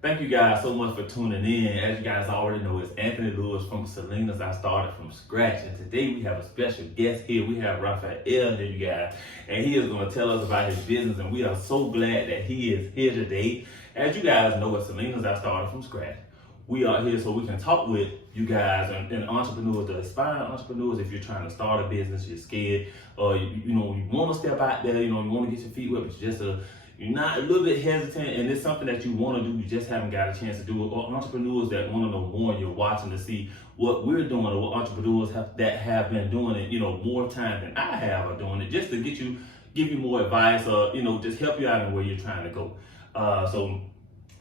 Thank you guys so much for tuning in. As you guys already know, it's Anthony Lewis from Salinas. I started from scratch, and today we have a special guest here. We have Rafael here, you guys, and he is going to tell us about his business, and we are so glad that he is here today. As you guys know, at Salinas, I started from scratch. We are here so we can talk with you guys and entrepreneurs, the aspiring entrepreneurs. If you're trying to start a business, you're scared, or you want to step out there, you want to get your feet wet, but you're not a little bit hesitant, and it's something that you want to do, you just haven't got a chance to do it. Or entrepreneurs that want to know more, and you're watching to see what we're doing, or what entrepreneurs that have been doing it, more time than I have are doing it, just to give you more advice, or just help you out in where you're trying to go. So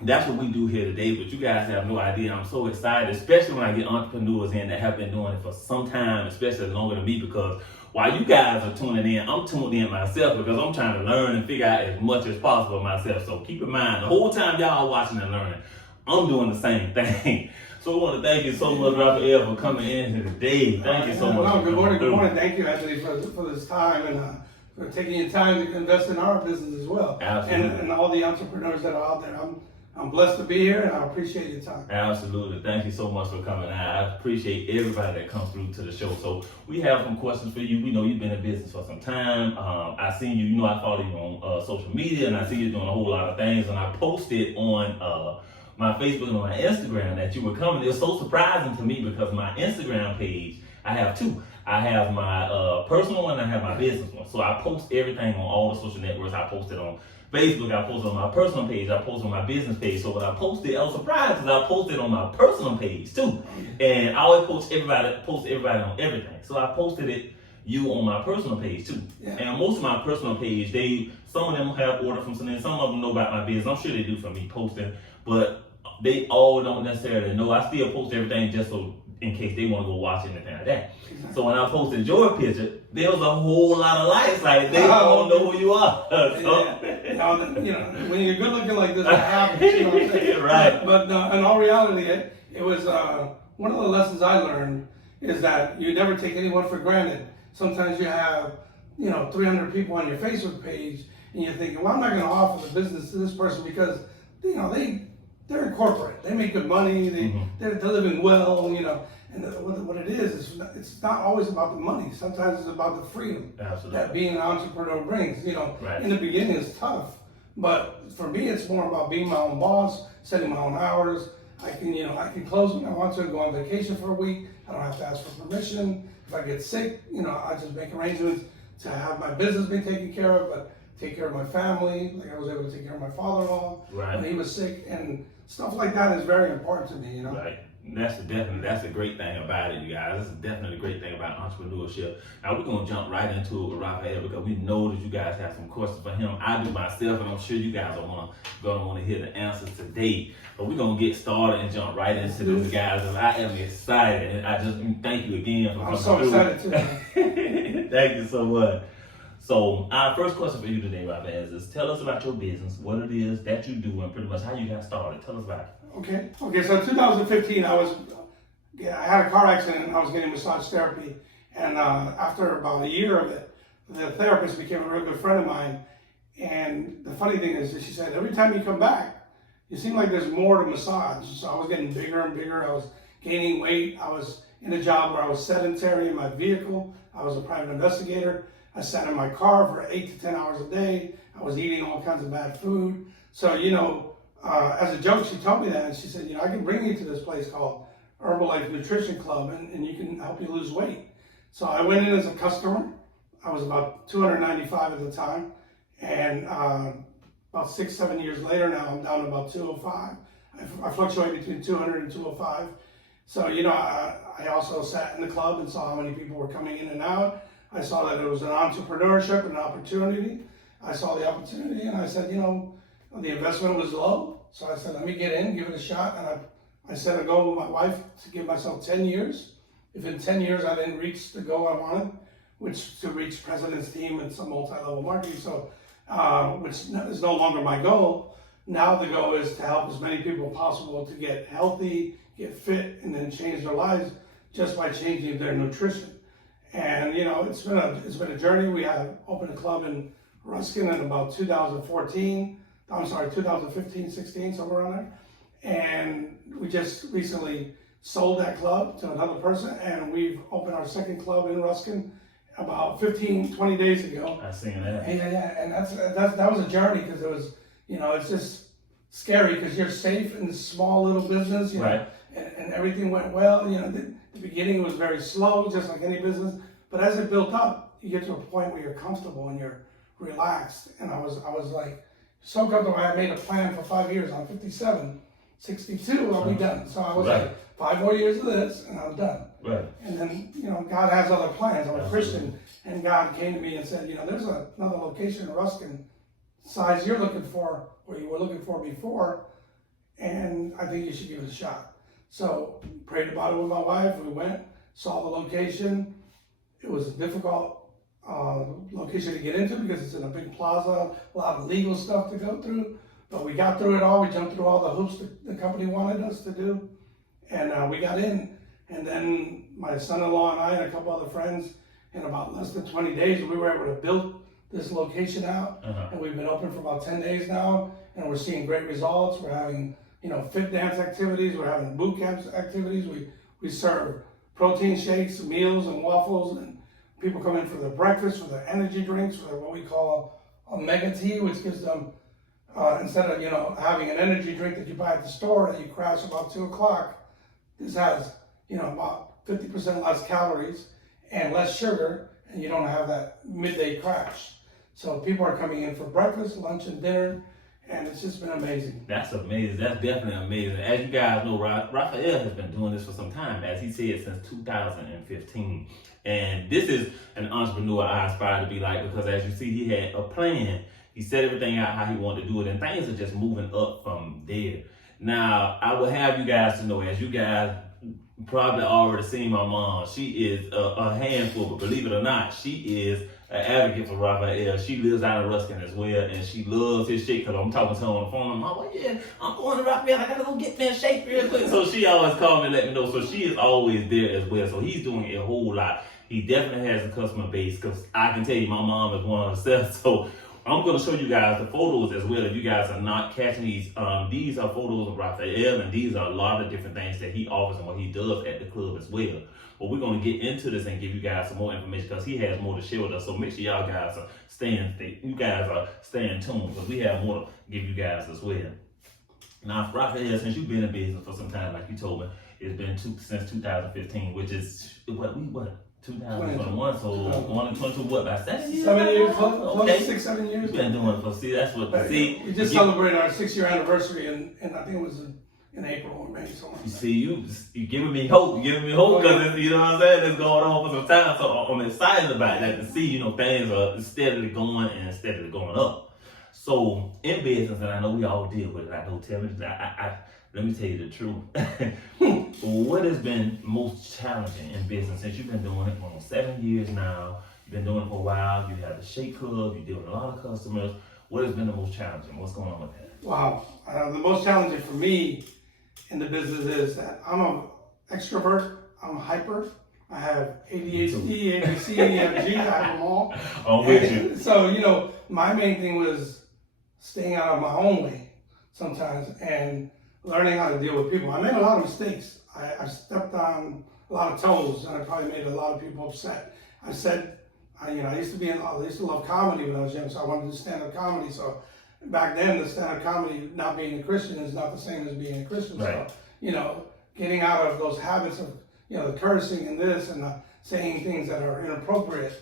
that's what we do here today, but you guys have no idea. I'm so excited, especially when I get entrepreneurs in that have been doing it for some time, especially longer than me, because while you guys are tuning in, I'm tuned in myself because I'm trying to learn and figure out as much as possible myself. So keep in mind, the whole time y'all are watching and learning, I'm doing the same thing. So I want to thank you so much, Rafael, for coming in here today. Thank you so much. Good morning. Thank you, Anthony, for this time and for taking your time to invest in our business as well. Absolutely. And all the entrepreneurs that are out there. I'm blessed to be here, and I appreciate your time. Absolutely. Thank you so much for coming out. I appreciate everybody that comes through to the show. So we have some questions for you. We know you've been in business for some time. I seen you, I follow you on social media, and I see you doing a whole lot of things. And I posted on my Facebook and on my Instagram that you were coming. It was so surprising to me because my Instagram page, I have two. I have my personal one and I have my business one. So I post everything on all the social networks. I posted on Facebook, I posted on my personal page, I posted on my business page. So when I posted, I was surprised because I posted on my personal page too. And I always post everybody on everything. So I posted you on my personal page too. Yeah. And most of my personal page, some of them have ordered from something, some of them know about my business. I'm sure they do for me posting, but they all don't necessarily know. I still post everything just so in case they want to go watch anything like that. So when I posted your picture, there was a whole lot of likes. Like they don't know who you are. When you're good looking like this, that happens. You know what I'm saying? Right. But in all reality, it was one of the lessons I learned is that you never take anyone for granted. Sometimes you have 300 people on your Facebook page, and you're thinking, well, I'm not going to offer the business to this person because they're in corporate. They make good money. They're living well. And what it is it's not always about the money. Sometimes it's about the freedom that being an entrepreneur brings. Right. In the beginning it's tough, but for me it's more about being my own boss, setting my own hours. I can close when I want to and go on vacation for a week. I don't have to ask for permission. If I get sick, I just make arrangements to have my business be taken care of, but take care of my family. Like I was able to take care of my father-in-law when he was sick, and stuff like that is very important to me. Right. That's a great thing about it, you guys. That's definitely a great thing about entrepreneurship. Now we're gonna jump right into it with Rafael because we know that you guys have some questions for him. I do myself, and I'm sure you guys are gonna want to hear the answers today. But we're gonna get started and jump right into this, guys. And I am excited, and I just thank you again for coming through. I'm so excited too. Thank you so much. So our first question for you today, Rafael, is tell us about your business, what it is that you do, and pretty much how you got started. Tell us about it. Okay. So 2015, I had a car accident and I was getting massage therapy. And after about a year of it, the therapist became a real good friend of mine. And the funny thing is that she said, every time you come back, you seem like there's more to massage. So I was getting bigger and bigger. I was gaining weight. I was in a job where I was sedentary in my vehicle. I was a private investigator. I sat in my car for 8 to 10 hours a day. I was eating all kinds of bad food. So, as a joke, she told me that, and she said, I can bring you to this place called Herbalife Nutrition Club, and you can help you lose weight. So I went in as a customer. I was about 295 at the time, and about 6-7 years later now, I'm down to about 205. I fluctuate between 200 and 205. So, I also sat in the club and saw how many people were coming in and out. I saw that it was an entrepreneurship and an opportunity. I saw the opportunity, and I said, the investment was low, so I said, let me get in, give it a shot. And I set a goal with my wife to give myself 10 years. If in 10 years I didn't reach the goal I wanted, which to reach president's team and some multi-level marketing, so which is no longer my goal. Now the goal is to help as many people possible to get healthy, get fit, and then change their lives just by changing their nutrition. And it's been a journey. We have opened a club in Ruskin in about 2015, 16, somewhere around there. And we just recently sold that club to another person, and we've opened our second club in Ruskin about 15, 20 days ago. I seen that. Yeah, and that was a journey, because it was, it's just scary because you're safe in this small little business, Right. and everything went well. The beginning was very slow, just like any business, but as it built up, you get to a point where you're comfortable and you're relaxed. And I was like so comfortable. I made a plan for 5 years. I'm 57, 62, I'll be done. So I was Right. like, 5 more years of this, and I'm done. Right. And then, God has other plans. I'm a Christian, and God came to me and said, there's another location in Ruskin, size you're looking for, or you were looking for before, and I think you should give it a shot. So prayed about it with my wife. We went, saw the location. It was a difficult location to get into because it's in a big plaza, a lot of legal stuff to go through. But we got through it all. We jumped through all the hoops the company wanted us to do. And we got in. And then my son-in-law and I and a couple other friends, in about less than 20 days, we were able to build this location out. And we've been open for about 10 days now. And we're seeing great results. We're having, fit dance activities. We're having boot camps activities. We serve protein shakes, meals, and waffles. And people come in for their breakfast, for their energy drinks, for what we call a mega tea, which gives them, instead of, having an energy drink that you buy at the store that you crash about 2 o'clock, this has, about 50% less calories and less sugar, and you don't have that midday crash. So people are coming in for breakfast, lunch, and dinner, and it's just been amazing. That's amazing. That's definitely amazing. As you guys know, Rafael has been doing this for some time, as he said, since 2015. And this is an entrepreneur I aspire to be like, because as you see, he had a plan. He set everything out how he wanted to do it, and things are just moving up from there. Now, I will have you guys to know, as you guys probably already seen my mom, she is a handful, but believe it or not, she is an advocate for Rafael. She lives out of Ruskin as well, and she loves his shake, because I'm talking to her on the phone. I'm like, yeah, I'm going to Rafael. I got to go get me a shake real quick. So she always calls me and let me know. So she is always there as well. So he's doing a whole lot. He definitely has a customer base, because I can tell you my mom is one of herself. So I'm going to show you guys the photos as well. If you guys are not catching these are photos of Rafael, and these are a lot of different things that he offers and what he does at the club as well. But we're going to get into this and give you guys some more information, because he has more to share with us. So make sure y'all guys are staying tuned, because we have more to give you guys as well. Now, Rafael, since you've been in business for some time, like you told me, it's been since 2015, which is what 2021, so going to 22, what, about 7 years? 7 years, close okay. to 6, 7 years. You've been doing it for, We just celebrated our 6-year anniversary, and I think it was in April or May, something like that. You giving me hope, because you know what I'm saying, it's going on for some time, so I'm excited about that, to see, things are steadily going and steadily going up. So, in business, and I know we all deal with it, I know, tell me, let me tell you the truth. What has been most challenging in business, since you've been doing it for almost 7 years now? You've been doing it for a while. You have the Shake Club. You're dealing with a lot of customers. What has been the most challenging? What's going on with that? Wow. The most challenging for me in the business is that I'm an extrovert. I'm hyper. I have ADHD, ABC, EFG. I have them all. I'm with you. So, my main thing was staying out of my own way sometimes, and learning how to deal with people. I made a lot of mistakes. I stepped on a lot of toes, and I probably made a lot of people upset. I used to love comedy when I was young, so I wanted to do stand-up comedy. So back then, the stand-up comedy, not being a Christian, is not the same as being a Christian. Right. So, getting out of those habits of, the cursing and this, and saying things that are inappropriate,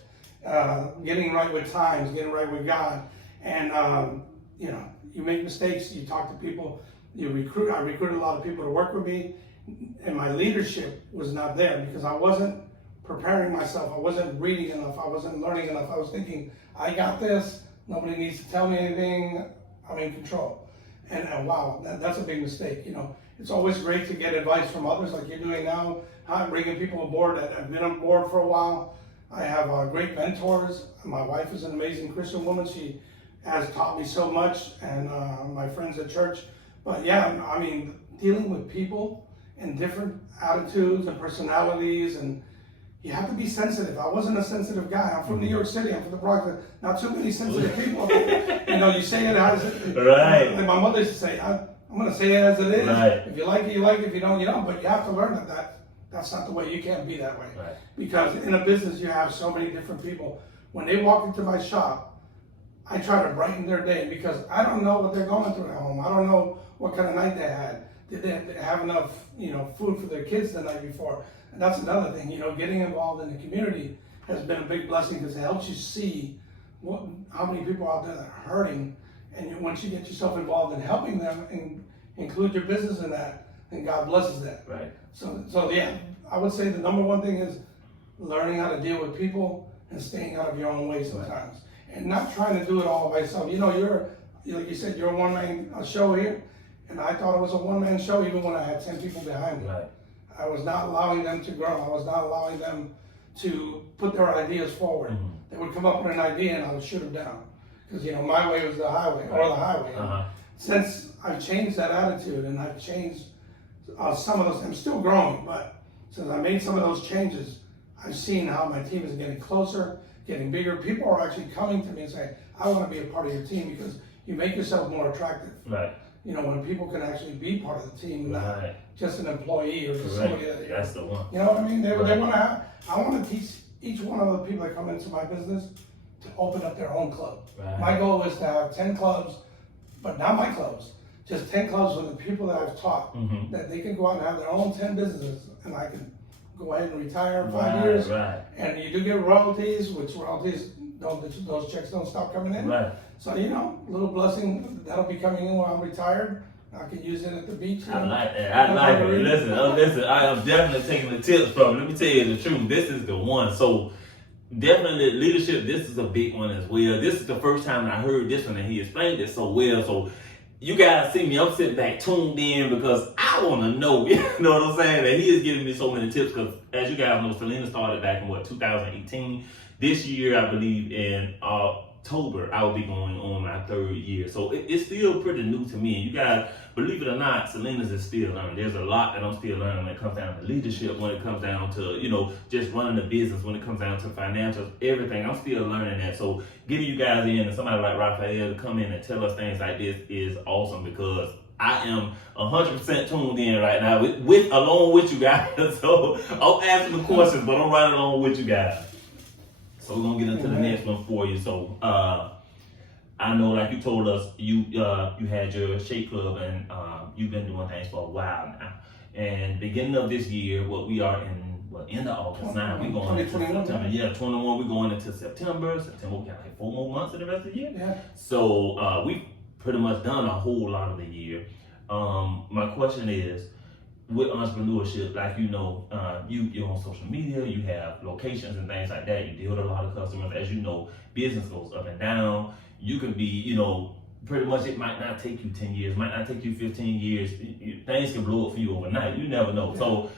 getting right with times, getting right with God, and you make mistakes. You talk to people. I recruited a lot of people to work with me, and my leadership was not there because I wasn't preparing myself. I wasn't reading enough. I wasn't learning enough. I was thinking, I got this. Nobody needs to tell me anything. I'm in control. And wow, that's a big mistake. It's always great to get advice from others like you're doing now, bringing people aboard that have been on board for a while. I have great mentors. My wife is an amazing Christian woman. She has taught me so much, and my friends at church. But yeah, dealing with people and different attitudes and personalities, and you have to be sensitive. I wasn't a sensitive guy. I'm from New York City. I'm from the Bronx. Not too many sensitive people. You say it as right. Like my mother used to say, I'm going to say it as it is. Right. If you like it, you like it. If you don't, you don't. But you have to learn that's not the way. You can't be that way. Right. Because in a business, you have so many different people. When they walk into my shop, I try to brighten their day because I don't know what they're going through at home. I don't know what kind of night they had. Did they have enough, food for their kids the night before? And that's another thing. Getting involved in the community has been a big blessing because it helps you see how many people out there that are hurting. And once you get yourself involved in helping them and include your business in that, then God blesses that. Right. So yeah, I would say the number one thing is learning how to deal with people and staying out of your own way sometimes, and not trying to do it all by yourself. Like you said, you're a one-man show here, and I thought it was a one-man show even when I had 10 people behind me. Right. I was not allowing them to grow. I was not allowing them to put their ideas forward. Mm-hmm. They would come up with an idea and I would shoot them down. Because, my way was the highway, or the highway. Since I've changed that attitude and I've changed some of those, I'm still growing, but since I made some of those changes, I've seen how my team is getting closer, getting bigger. People are actually coming to me and saying, I want to be a part of your team because you make yourself more attractive. Right. When people can actually be part of the team, not Right. just an employee or just somebody that, That's the one. you know what I mean? They Right. want to have, I want to teach each one of the people that come into my business to open up their own club. Right. My goal is to have 10 clubs, but not my clubs, just 10 clubs with the people that I've taught, Mm-hmm. that they can go out and have their own 10 businesses, and I can go ahead and retire in 5 years. Right. And you do get royalties, which royalties, those checks don't stop coming in. Right. So, a little blessing that'll be coming in when I'm retired. I can use it at the beach. I like that. I like it. Listen, I am definitely taking the tips from it. Let me tell you the truth. This is the one. So definitely leadership, this is a big one as well. This is the first time I heard this one and he explained it so well. So you guys see me, I'm sitting back tuned in because I want to know, you know what I'm saying? That he is giving me so many tips because as you guys know, Selena started back in 2018. This year, I believe in October, I will be going on my 3rd year. So it's still pretty new to me. And you guys, believe it or not, Selena's is still learning. There's a lot that I'm still learning when it comes down to leadership, when it comes down to, just running the business, when it comes down to financials, everything. I'm still learning that. So getting you guys in and somebody like Rafael to come in and tell us things like this is awesome because I am 100% tuned in right now along with you guys. So I'm asking the questions, but I'm right along with you guys. So we're gonna get into the next one for you. So I know, like you told us, you had your shake club and you've been doing things for a while now. And beginning of this year, we are in the August now. We're going into September. Yeah, 21. We're going into September. September, we got like 4 more months of the rest of the year. Yeah. So we've pretty much done a whole lot of the year. My question is, with entrepreneurship, like you're on social media, you have locations and things like that, you deal with a lot of customers. As you know, business goes up and down. You can be, pretty much it might not take you 10 years, might not take you 15 years. Things can blow up for you overnight. You never know. Yeah. So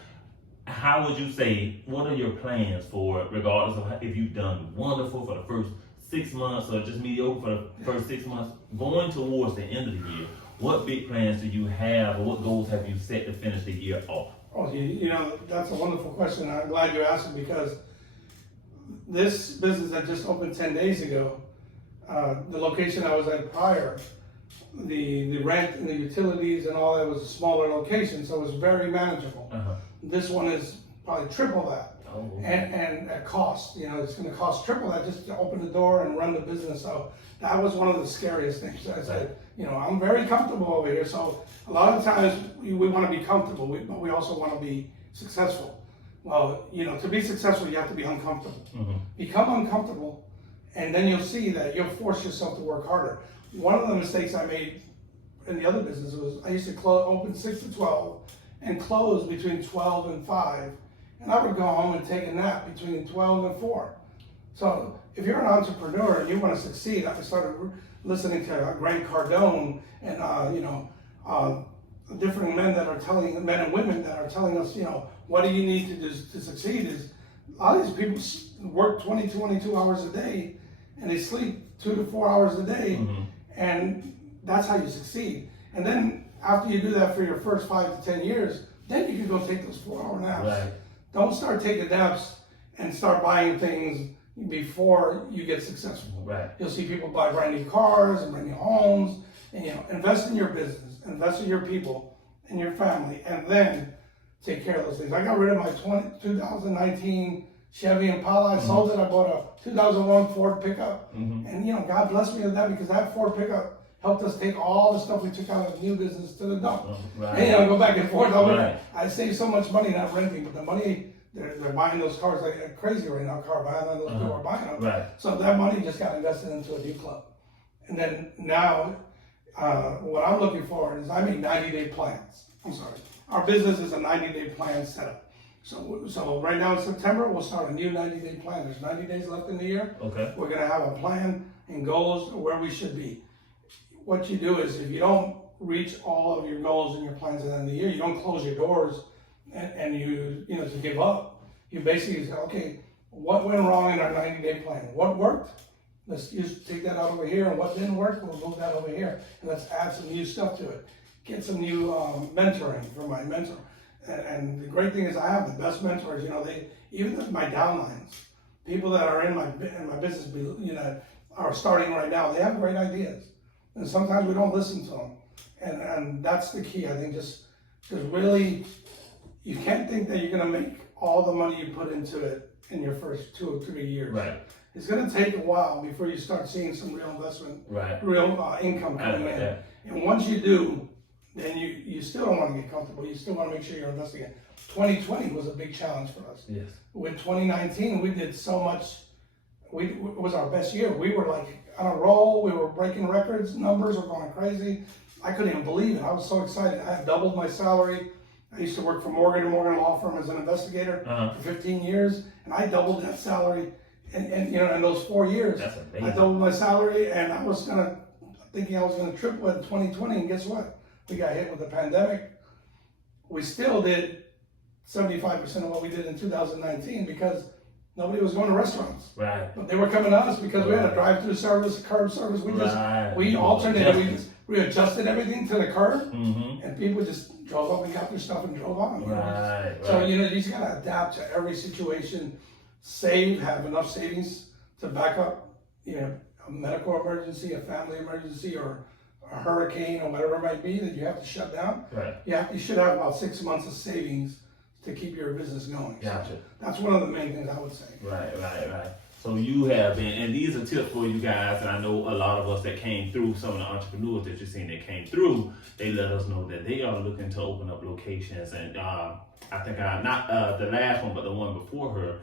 how would you say, what are your plans for, regardless of if you've done wonderful for the first 6 months or just mediocre for the first 6 months, going towards the end of the year? What big plans do you have, or what goals have you set to finish the year off? Oh, that's a wonderful question. I'm glad you asked it because this business that just opened 10 days ago, the location I was at prior, the rent and the utilities and all that was a smaller location, so it was very manageable. Uh-huh. This one is probably triple that. Oh. And at cost, it's going to cost triple that just to open the door and run the business. So that was one of the scariest things. I said, I'm very comfortable over here. So a lot of times we want to be comfortable, but we also want to be successful. Well, to be successful, you have to be uncomfortable. Mm-hmm. Become uncomfortable, and then you'll see that you'll force yourself to work harder. One of the mistakes I made in the other business was I used to open 6 to 12 and close between 12 and 5. And I would go home and take a nap between 12 and 4. So if you're an entrepreneur and you want to succeed, I started listening to Grant Cardone and different men and women that are telling us, what do you need to do to succeed? Is a lot of these people work 22 hours a day and they sleep 2 to 4 hours a day, mm-hmm. and that's how you succeed. And then after you do that for your first 5 to 10 years, then you can go take those 4-hour naps. Right. Don't start taking naps and start buying things before you get successful. Right. You'll see people buy brand new cars and brand new homes, and invest in your business. invest in your people and your family, and then take care of those things. I got rid of my 2019 Chevy Impala. I sold it. I bought a 2001 Ford pickup, and God blessed me with that, because that Ford pickup helped us take all the stuff we took out of the new business to the dump. And go back and forth. I saved so much money not renting, but the money they're buying those cars like crazy right now. Car buying, those people are buying them. So that money just got invested into a new club, and then now what I'm looking for is I make 90-day plans. I'm sorry. Our business is a 90-day plan setup. So right now in September, we'll start a new 90-day plan. There's 90 days left in the year. Okay. We're gonna have a plan and goals where we should be. What you do is, if you don't reach all of your goals and your plans at the end of the year, you don't close your doors and you to give up. You basically say, okay, what went wrong in our 90-day plan? What worked? Let's just take that out over here, and what didn't work, we'll move that over here, and let's add some new stuff to it. Get some new mentoring from my mentor. And the great thing is, I have the best mentors. Even my downlines, people that are in my business, are starting right now. They have great ideas, and sometimes we don't listen to them. And that's the key. I think just really, you can't think that you're gonna make all the money you put into it in your first 2 or 3 years. Right. It's gonna take a while before you start seeing some real investment, real income coming in. And once you do, then you still don't want to get comfortable. You still want to make sure you're investing in. 2020 was a big challenge for us. Yes. With 2019, we did so much. It was our best year. We were like on a roll. We were breaking records. Numbers were going crazy. I couldn't even believe it. I was so excited. I had doubled my salary. I used to work for Morgan & Morgan Law Firm as an investigator for 15 years, and I doubled that salary. And in those 4 years, that's amazing. I doubled my salary, and I was thinking I was gonna triple it in 2020, and guess what? We got hit with the pandemic. We still did 75% of what we did in 2019 because nobody was going to restaurants. Right. But they were coming to us because we had a drive-through service, a curb service. We alternated. We adjusted everything to the curb, and people just drove up and got their stuff and drove on. So you just gotta adapt to every situation. Have enough savings to back up, a medical emergency, a family emergency, or a hurricane, or whatever it might be that you have to shut down. You should have about 6 months of savings to keep your business going. Gotcha. So that's one of the main things I would say. Right. So you have been, and these are tips for you guys, and I know a lot of us that came through, some of the entrepreneurs that you're seeing that came through, they let us know that they are looking to open up locations. And I think not the last one, but the one before her,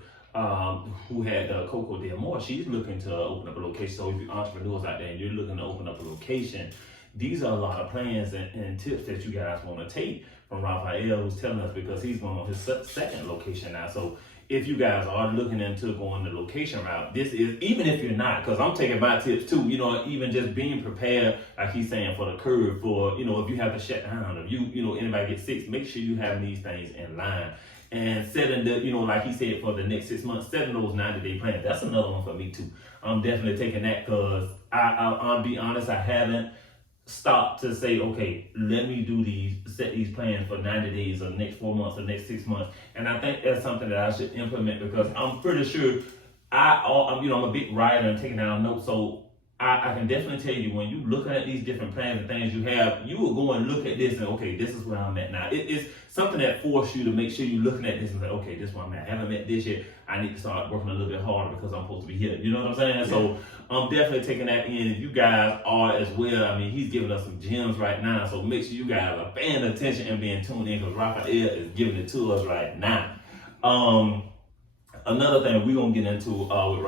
who had Coco Del More, she's looking to open up a location. So if you're entrepreneurs out there and you're looking to open up a location, these are a lot of plans and tips that you guys want to take from Rafael, who's telling us, because he's going on his second location now. So if you guys are looking into going the location route, this is, even if you're not, because I'm taking my tips too, even just being prepared, like he's saying, for the curve, for, if you have to shut down, if anybody gets sick, make sure you have these things in line. And setting the, like he said, for the next 6 months, setting those 90-day plans. That's another one for me too. I'm definitely taking that, because I'll be honest, I haven't stopped to say, okay, let me set these plans for 90 days or the next 4 months or the next 6 months. And I think that's something that I should implement, because I'm pretty sure I'm a big writer and taking down notes. So I can definitely tell you, when you're looking at these different plans and things you have, you will go and look at this and, okay, this is where I'm at now. It's something that forces you to make sure you're looking at this and say, okay, this is where I'm at. I haven't met this yet. I need to start working a little bit harder because I'm supposed to be here. You know what I'm saying? Yeah. So I'm definitely taking that in. If you guys are as well, he's giving us some gems right now. So make sure you guys are paying attention and being tuned in, because Rafael is giving it to us right now. Another thing we're going to get into with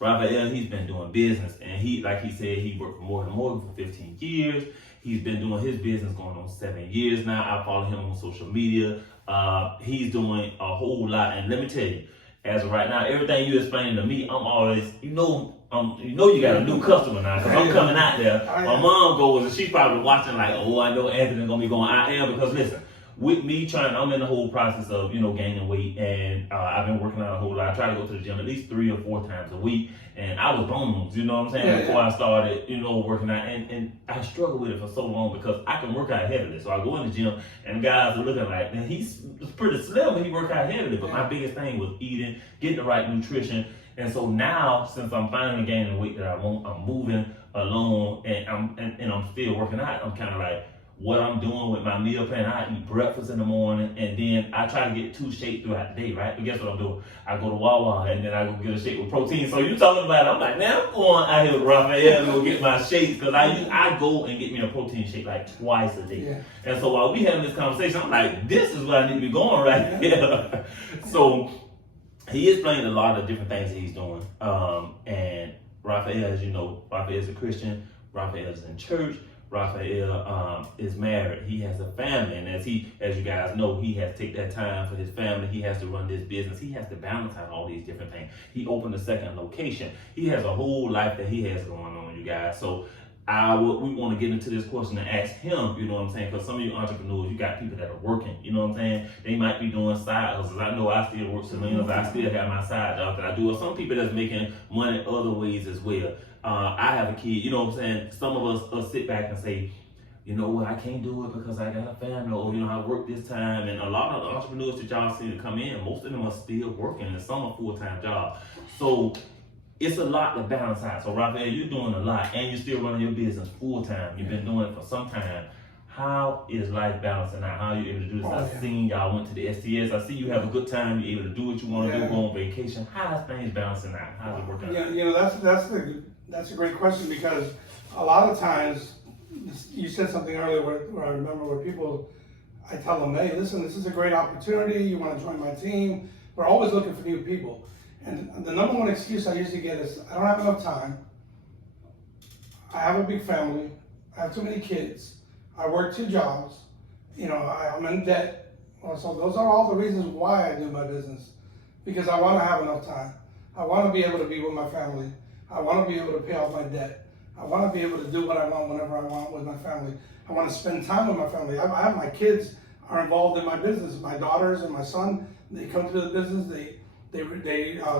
Rafael, he's been doing business, and like he said, he worked for Morgan & Morgan for 15 years. He's been doing his business going on 7 years now. I follow him on social media. He's doing a whole lot, and let me tell you, as of right now, everything you explaining to me, I'm always, you got a new customer now, because I'm coming out there. My mom goes, and she's probably watching like, oh, I know Anthony's gonna be going. I am, because listen, with me I'm in the whole process of, gaining weight, and I've been working out a whole lot. I try to go to the gym at least 3 or 4 times a week, and I was bones, before I started, working out, and I struggled with it for so long, because I can work out heavily. So I go in the gym, and guys are looking like, and he's pretty slim, but he work out heavily. But my biggest thing was eating, getting the right nutrition. And so now, since I'm finally gaining the weight that I want, I'm moving alone, and I'm still working out, I'm kind of like, what I'm doing with my meal plan, I eat breakfast in the morning, and then I try to get 2 shakes throughout the day, right? But guess what I'm doing? I go to Wawa, and then I go get a shake with protein. So you talking about it, I'm like, now I'm going out here with Rafael to go get my shakes, because I go and get me a protein shake like twice a day. Yeah. And so while we having this conversation, I'm like, this is where I need to be going right here. So he explained a lot of different things that he's doing. And Rafael, as you know, Rafael is a Christian, Rafael is in church, Rafael is married. He has a family, and as you guys know, he has to take that time for his family. He has to run this business. He has to balance out all these different things. He opened a second location. He has a whole life that he has going on, you guys. So we want to get into this question and ask him, you know what I'm saying? Because some of you entrepreneurs, you got people that are working, you know what I'm saying? They might be doing side hustles. I know I still work Selena's. I still have my side job that I do. Or some people that's making money other ways as well. I have a kid, you know what I'm saying? Some of us sit back and say, you know what, I can't do it because I got a family, or you know, I work this time. And a lot of the entrepreneurs that y'all see to come in, most of them are still working, and some are full-time jobs. So it's a lot to balance out. So Rafael, you're doing a lot, and you're still running your business full-time. You've been doing it for some time. How is life balancing out? How are you able to do this? I've seen y'all went to the STS. I see you have a good time. You're able to do what you want to do, go on vacation. How is things balancing out? How's it working out? Yeah, you know, that's a great question, because a lot of times, you said something earlier where I remember where people, I tell them, hey, listen, this is a great opportunity. You want to join my team? We're always looking for new people. And the number one excuse I usually get is, I don't have enough time. I have a big family. I have too many kids. I work 2 jobs. You know, I'm in debt. So those are all the reasons why I do my business, because I want to have enough time. I want to be able to be with my family. I want to be able to pay off my debt. I want to be able to do what I want whenever I want with my family. I want to spend time with my family. I have my kids are involved in my business. My daughters and my son, they come to the business. They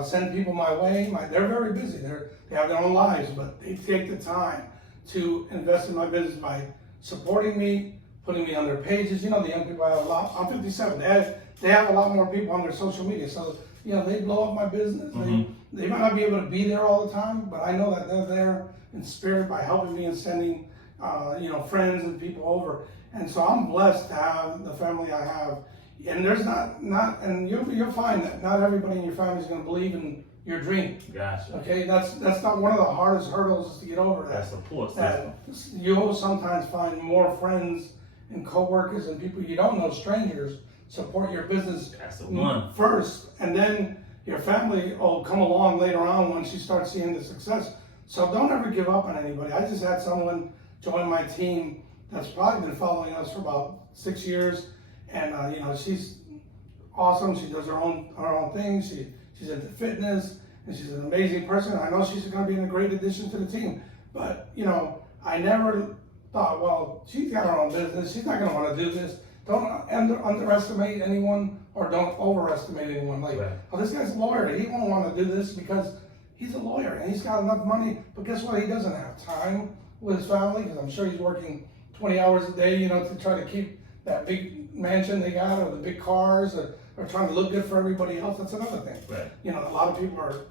send people my way. They're very busy. They have their own lives, but they take the time to invest in my business by supporting me, putting me on their pages. You know, the young people have a lot. I'm 57. They have a lot more people on their social media. So, you know, they blow up my business. Mm-hmm. They might not be able to be there all the time, but I know that they're there in spirit by helping me and sending, friends and people over. And so I'm blessed to have the family I have. And there's and you'll find that not everybody in your family is going to believe in your dream. Gotcha. Okay, that's not one of the hardest hurdles to get over. That support system. You'll sometimes find more friends and coworkers and people you don't know, strangers, support your business first, and then your family will come along later on once you start seeing the success. So don't ever give up on anybody. I just had someone join my team that's probably been following us for about 6 years, and she's awesome. She does her own thing. She's into fitness, and she's an amazing person. I know she's going to be a great addition to the team. But I never thought, well, she's got her own business. She's not going to want to do this. Don't underestimate anyone, or don't overestimate anyone. Like, oh, this guy's a lawyer. He won't want to do this because he's a lawyer and he's got enough money. But guess what? He doesn't have time with his family, because I'm sure he's working 20 hours a day, to try to keep that big mansion they got, or the big cars, or trying to look good for everybody else. That's another thing. Right. A lot of people are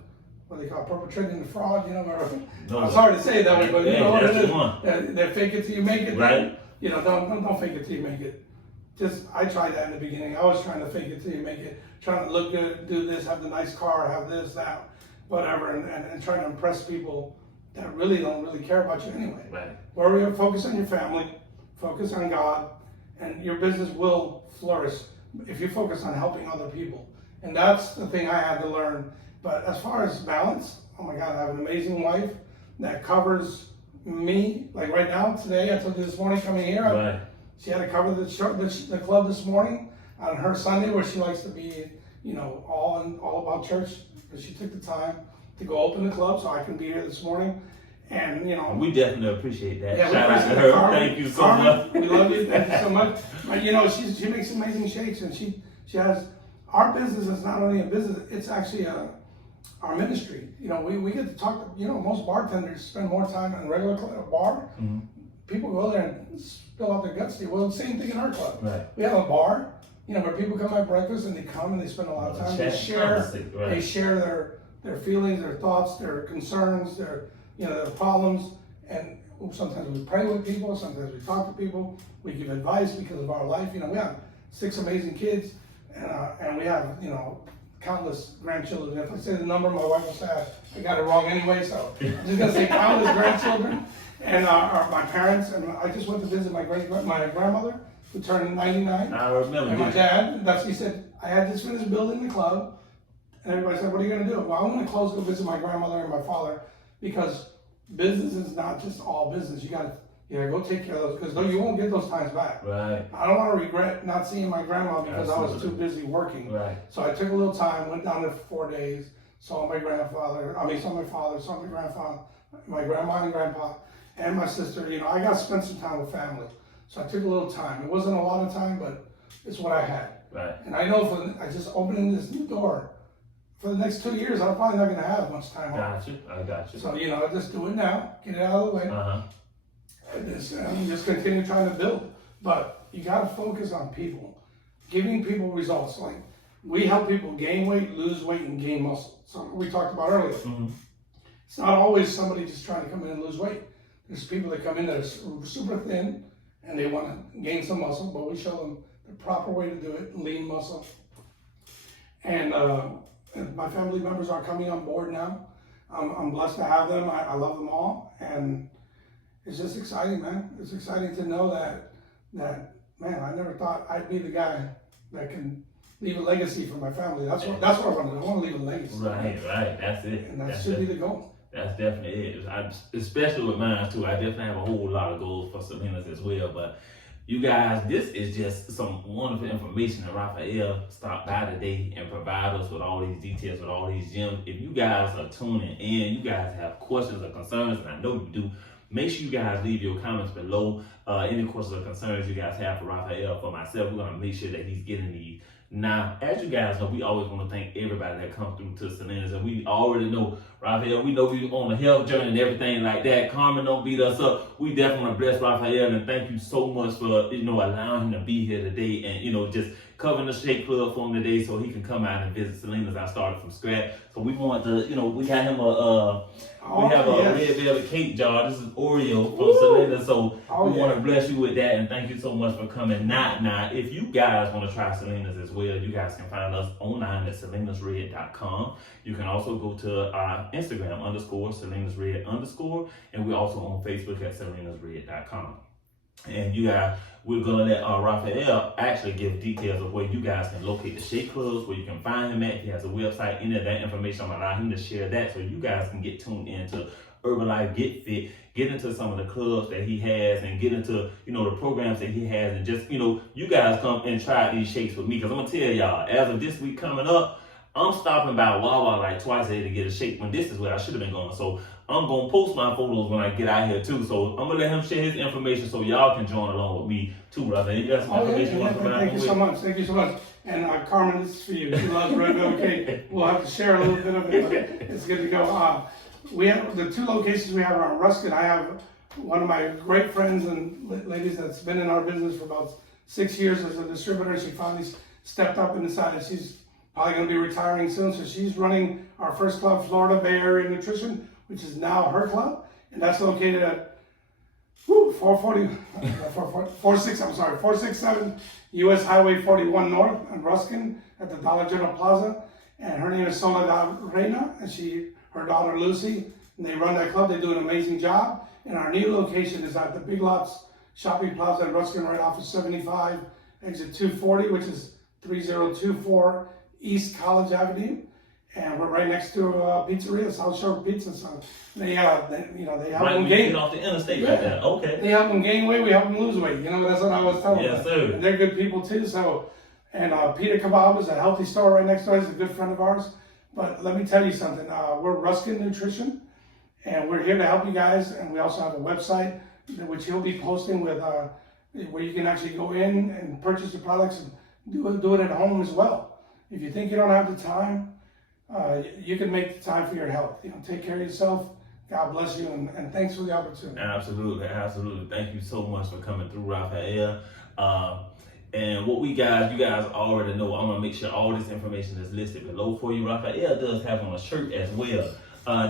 what they call perpetrating the fraud. I'm sorry to say it that way, but what it is. They fake it till you make it. Right. Don't fake it till you make it. I tried that in the beginning. I was trying to fake it till you make it, trying to look good, do this, have the nice car, have this, that, whatever, and trying to impress people that really don't really care about you anyway. Right. Where you focus on your family, focus on God, and your business will flourish if you focus on helping other people. And that's the thing I had to learn. But as far as balance, oh my God, I have an amazing wife that covers me. Like right now, today, I told you this morning coming here, right. She had to cover the club this morning on her Sunday, where she likes to be, all about church. But she took the time to go open the club so I can be here this morning. And we definitely appreciate that. Yeah, shout out to her. Thank you so much. We love you. Thank you so much. But she makes amazing shakes, and she has, our business is not only a business, it's actually our ministry. We get to talk to, most bartenders spend more time in a regular bar. Mm-hmm. People go there and spill out their guts to you. Well, the same thing in our club. Right. We have a bar, where people come at breakfast and they come and they spend a lot of time. They share their feelings, their thoughts, their concerns, their problems, And sometimes we pray with people, sometimes we talk to people, we give advice because of our life. You know, we have 6 amazing kids, and we have, you know, countless grandchildren. If I say the number, my wife will say I got it wrong anyway, so I'm just gonna say countless grandchildren. And my parents, and I just went to visit my grandmother, who turned 99. I remember. And my dad, he said, I had just finished building the club, and everybody said, what are you gonna do? Well, I'm gonna close to visit my grandmother and my father, because business is not just all business. You gotta go take care of those, because you won't get those times back. Right. I don't want to regret not seeing my grandma because Absolutely. I was too busy working. Right. So I took a little time, went down there for 4 days, saw my grandfather, saw my father, saw my grandfather, my grandma and grandpa, and my sister. You know, I got to spend some time with family. So I took a little time. It wasn't a lot of time, but it's what I had. Right. And I know I just opening this new door, for the next 2 years, I'm probably not going to have much time off. Got you. I got you. So, you know, just do it now, get it out of the way. And just continue trying to build. But you got to focus on people, giving people results. Like, we help people gain weight, lose weight, and gain muscle. Something we talked about earlier. It's not always somebody just trying to come in and lose weight. There's people that come in that are super thin and they want to gain some muscle, but we show them the proper way to do it, lean muscle. And my family members are coming on board now. I'm blessed to have them. I love them all. And it's just exciting, man. It's exciting to know that man, I never thought I'd be the guy that can leave a legacy for my family. That's what I want to do. I want to leave a legacy. Right. That's it. And that should be the goal. That's definitely it. Especially with mine too. I definitely have a whole lot of goals for Selena's as well. But you guys, this is just some wonderful information that Rafael stopped by today and provided us with all these details, with all these gems. If you guys are tuning in, you guys have questions or concerns, and I know you do, make sure you guys leave your comments below. Any questions or concerns you guys have for Rafael, for myself, we're going to make sure that he's getting these. Now, as you guys know, we always want to thank everybody that comes through to Selena's, and we already know, Rafael, we know we on a health journey and everything like that. Carmen don't beat us up. We definitely want to bless Rafael, and thank you so much for, allowing him to be here today and, just covering the Shake Club for him today so he can come out and visit Selena's. I started from scratch. So we want to, we got him a red velvet cake jar. This is Oreo from Selena. So we want to bless you with that, and thank you so much for coming. Now, if you guys want to try Selena's as well, you guys can find us online at selenasred.com. You can also go to our Instagram _selenasred_, and we're also on Facebook at selenasred.com. And you guys, we're gonna let Rafael actually give details of where you guys can locate the Shake Clubs, where you can find him at. He has a website, any of that information. I'm gonna allow him to share that so you guys can get tuned into Herbalife, get fit, get into some of the clubs that he has, and get into, the programs that he has, and just, you guys come and try these shakes with me, because I'm gonna tell y'all, as of this week coming up, I'm stopping by Wawa like twice a day to get a shake when this is where I should have been going. So I'm going to post my photos when I get out here too. So I'm going to let him share his information so y'all can join along with me too, brother. You got some information you want to provide? Thank you so much. And Carmen, this is for you. She loves red velvet cake. We'll have to share a little bit of it, but it's good to go. We have the 2 locations we have around Ruskin. I have one of my great friends and ladies that's been in our business for about 6 years as a distributor. She finally stepped up and decided she's probably going to be retiring soon. So she's running our first club, Florida Bay Area Nutrition, which is now her club. And that's located at 467 US Highway 41 North in Ruskin at the Dollar General Plaza. And her name is Soledad Reina, and her daughter Lucy, and they run that club. They do an amazing job. And our new location is at the Big Lots Shopping Plaza in Ruskin, right off of 75, exit 240, which is 3024 East College Avenue, and we're right next to a pizzeria, South Shore Pizza. So they help them gain off the interstate like that. Okay. They help them gain weight, we help them lose weight. That's what I was telling them. Yes, sir. And they're good people too. So, and Peter Kebab is a healthy store right next door. He's a good friend of ours. But let me tell you something. We're Ruskin Nutrition, and we're here to help you guys. And we also have a website which he'll be posting with where you can actually go in and purchase the products and do it at home as well. If you think you don't have the time, you can make the time for your health. Take care of yourself. God bless you, and thanks for the opportunity. Absolutely. Thank you so much for coming through, Rafael. And what you guys already know, I'm gonna make sure all this information is listed below for you. Rafael does have on a shirt as well.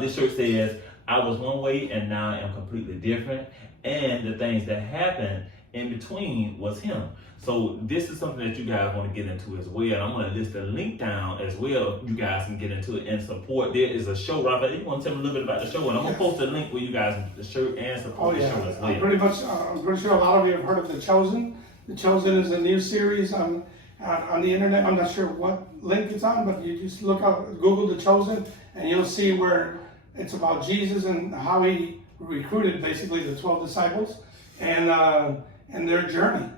This shirt says, I was one way and now I am completely different. And the things that happened in between was him. So this is something that you guys want to get into as well. I'm going to list a link down as well. You guys can get into it and support. There is a show, Rafael. You want to tell me a little bit about the show? And I'm going to post a link where you guys can the shirt and support the show as well. I'm pretty sure a lot of you have heard of The Chosen. The Chosen is a new series on the internet. I'm not sure what link it's on, but you just look up, Google The Chosen, and you'll see where it's about Jesus and how he recruited basically the 12 disciples and their journey,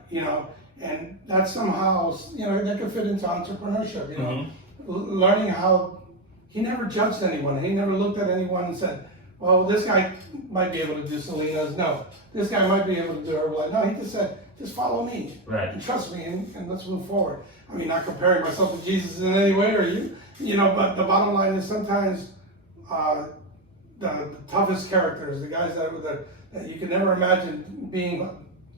and that somehow, that could fit into entrepreneurship, learning how he never judged anyone. He never looked at anyone and said, well, this guy might be able to do Salinas. No, this guy might be able to do Herbalife. No, he just said, just follow me and trust me and let's move forward. I mean, not comparing myself to Jesus in any way or but the bottom line is sometimes the toughest characters, the guys that you could never imagine being,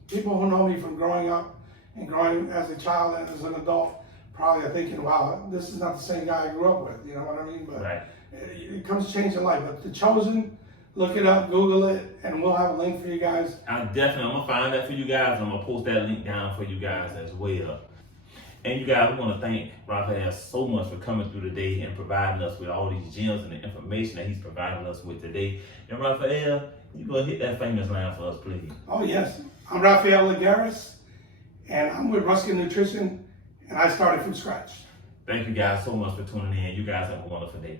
people who know me from growing up and growing as a child and as an adult, probably are thinking, wow, this is not the same guy I grew up with, you know what I mean? But it comes to changing life. But The Chosen, look it up, Google it, and we'll have a link for you guys. I'm going to find that for you guys. I'm going to post that link down for you guys as well. And you guys, we want to thank Rafael so much for coming through today and providing us with all these gems and the information that he's providing us with today. And Rafael, you go hit that famous line for us, please. Oh, yes. I'm Rafael Lagares, and I'm with Ruskin Nutrition, and I started from scratch. Thank you guys so much for tuning in. You guys have a wonderful day.